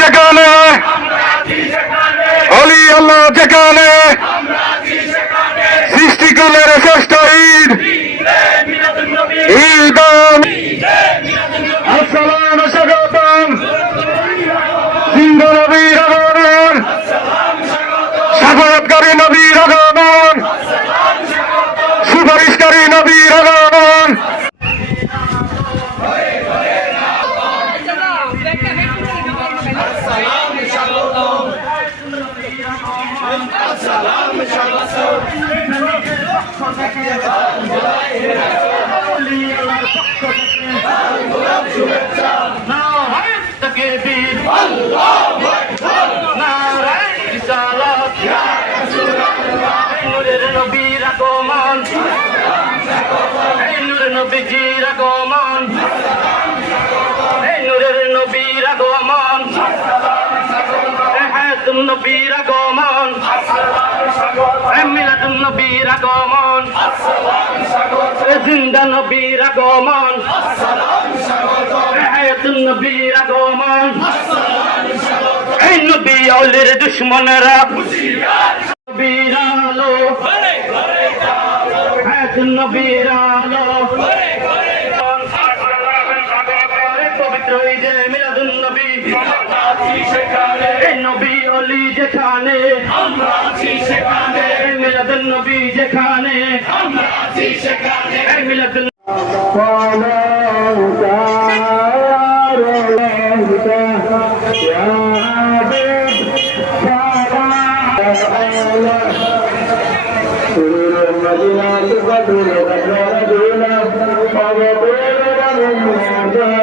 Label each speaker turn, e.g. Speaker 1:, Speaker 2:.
Speaker 1: যেখানে? অলি আল্লাহ যেখানে সৃষ্টিকুলের শ্রেষ্ঠ ঈদ ঈদ আসসালাম স্বাগতম সিংহ নবীর আগমন সাফায়াতকারী নবীর আগমন সুপারিশকারী নবীর আগমন
Speaker 2: নবীর আগমন এই নূরের নবীজির আগমন এই নূরের নবীর আগমন এই হায়াতুন নবীর আগমন নবীর আগমন। জিন্দা নবীর আগমন। নবীর আগমন। এই নবী অলির দুশ্মনেরা। নবীর আলো। নবীর আলো। পবিত্র ঈদে মিলাদুন নবী। এই নবী অলি যেখানে। এই মিলাদুন নবী যেখানে এই মিলাদুন
Speaker 1: Thank you.